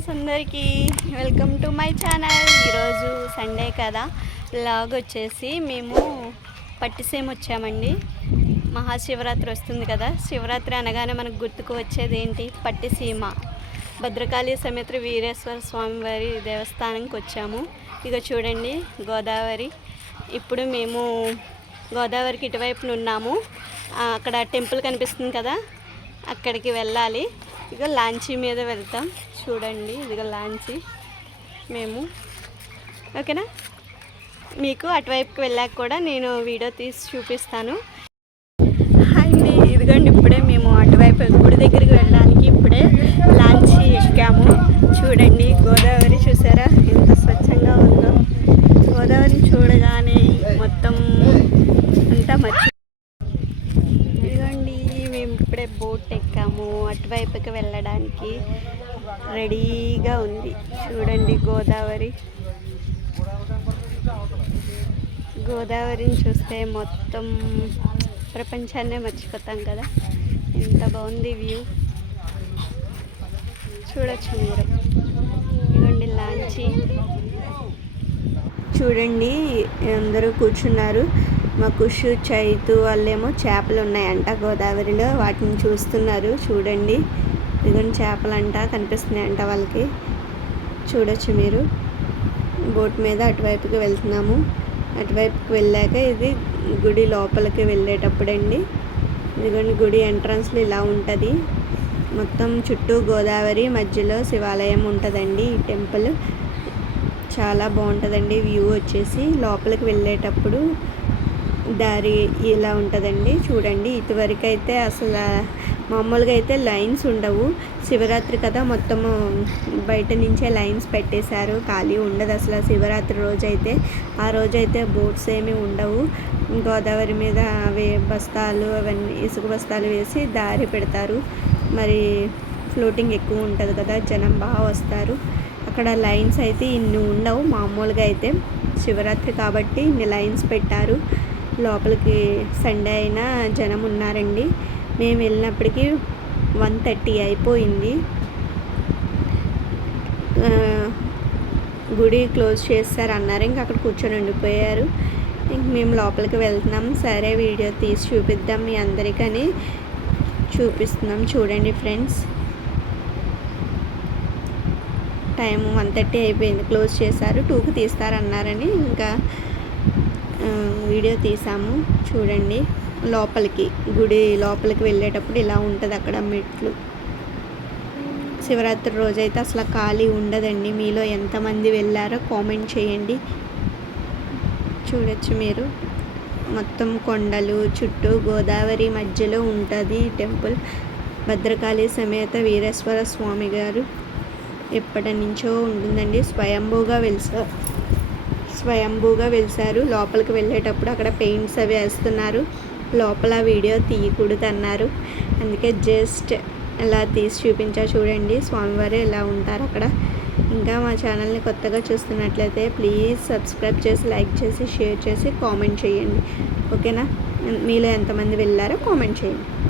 Friends అందరికీ welcome to my channel. ఈరోజు Sunday కదా లాగ్ వచ్చేసి మేము పట్టిసీమ వచ్చామండి. మహాశివరాత్రి వస్తుంది కదా శివరాత్రి అనగానే మనకు గుర్తుకు వచ్చేది ఏంటి? పట్టిసీమ భద్రకాళి సమేత వీరేశ్వర స్వామివారి దేవస్థానంకి వచ్చాము. ఇక చూడండి గోదావరి. ఇప్పుడు మేము గోదావరికి ఇటువైపున ఉన్నాము. అక్కడ టెంపుల్ కనిపిస్తుంది కదా అక్కడికి వెళ్ళాలి. ఇక లాంచీ మీద వెళ్తాం. చూడండి ఇదిగో లాంచీ. మేము. ఓకేనా? మీకు అటువైపుకి వెళ్ళాక కూడా నేను వీడియో తీసి చూపిస్తాను హాయ్ అండి ఇదిగోండి ఇప్పుడే మేము అటువైపు గుడి దగ్గరికి వెళ్ళడానికి ఇప్పుడే లాంచీ ఎక్కాము చూడండి గోదావరి చూసారా ఎంత స్వచ్ఛంగా ఉందో గోదావరిని చూడగానే మొత్తం అంతా మర్చి ఇదిగోండి మేము ఇప్పుడే బోట్ ఎక్కాము. అటువైపుకి వెళ్ళడానికి రెడీగా ఉంది. చూడండి గోదావరి. గోదావరిని చూస్తే మొత్తం ప్రపంచాన్నే మర్చిపోతాం కదా. ఎంత బాగుంది వ్యూ. చూడొచ్చు మీరు. ఇవ్వండి లాంచి. చూడండి అందరూ కూర్చున్నారు. మా కుషు చైతు వాళ్ళేమో చేపలు ఉన్నాయంట గోదావరిలో. వాటిని చూస్తున్నారు. చూడండి. ఇదిగోండి చేపలంట కనిపిస్తున్నాయంట వాళ్ళకి. చూడొచ్చు మీరు. బోట్ మీద అటువైపుకి వెళ్తున్నాము. అటువైపుకి వెళ్ళాక ఇది గుడి లోపలికి వెళ్ళేటప్పుడండి. ఇదిగోండి గుడి ఎంట్రన్స్లో ఇలా ఉంటుంది. మొత్తం చుట్టూ గోదావరి మధ్యలో శివాలయం ఉంటుందండి ఈ టెంపుల్. చాలా బాగుంటుందండి వ్యూ వచ్చేసి. లోపలికి వెళ్ళేటప్పుడు దారి ఇలా ఉంటుందండి. చూడండి ఇటువరకు అయితే అసలు మామూలుగా అయితే లైన్స్ ఉండవు. శివరాత్రి కదా మొత్తము బయట నుంచే లైన్స్ పెట్టేశారు. ఖాళీ ఉండదు అసలు శివరాత్రి రోజు అయితే ఆ రోజు అయితే బోట్స్ ఏమీ ఉండవు. గోదావరి మీద అవే బస్తాలు అవన్నీ ఇసుక బస్తాలు వేసి దారి పెడతారు. మరి ఫ్లోటింగ్ ఎక్కువ ఉంటుంది కదా జనం బాగా వస్తారు. అక్కడ లైన్స్ అయితే ఇన్ని ఉండవు. మామూలుగా అయితే శివరాత్రి కాబట్టి ఇన్ని లైన్స్ పెట్టారు. లోపలికి సండే అయినా జనం ఉన్నారండి. మేము వెళ్ళినప్పటికీ వన్ థర్టీ అయిపోయింది. గుడి క్లోజ్ చేస్తారు అన్నారు. ఇంకా అక్కడ కూర్చొని ఉండిపోయారు. ఇంక మేము లోపలికి వెళ్తున్నాం. సరే వీడియో తీసి చూపిద్దాం మీ అందరికని చూపిస్తున్నాం. చూడండి ఫ్రెండ్స్. టైం వన్ థర్టీ అయిపోయింది. క్లోజ్ చేశారు. టూకి తీస్తారన్నారని ఇంకా వీడియో తీసాము. చూడండి లోపలికి గుడి లోపలికి వెళ్ళేటప్పుడు ఇలా ఉంటుంది అక్కడ మెట్లు. శివరాత్రి రోజైతే అసలు ఖాళీ ఉండదండి. మీలో ఎంతమంది వెళ్ళారో కామెంట్ చేయండి. చూడొచ్చు మీరు. మొత్తం కొండలు చుట్టూ గోదావరి మధ్యలో ఉంటుంది టెంపుల్. భద్రకాళి సమేత వీరేశ్వర స్వామి గారు ఎప్పటి నుంచో ఉంటుందండి. స్వయంభూగా వెలిసారు స్వయంభూగా వెలిసారు లోపలికి వెళ్ళేటప్పుడు అక్కడ పెయింట్స్ అవి వేస్తున్నారు. లోపల వీడియో తీయకూడదు అన్నారు. అందుకే జస్ట్ ఇలా తీసి చూపించా. చూడండి స్వామివారు ఎలా ఉంటారు అక్కడ. ఇంకా మా ఛానల్ని కొత్తగా చూస్తున్నట్లయితే ప్లీజ్ సబ్స్క్రైబ్ చేసి లైక్ చేసి షేర్ చేసి కామెంట్ చేయండి. ఓకేనా? మీలో ఎంతమంది వెళ్ళారో కామెంట్ చేయండి.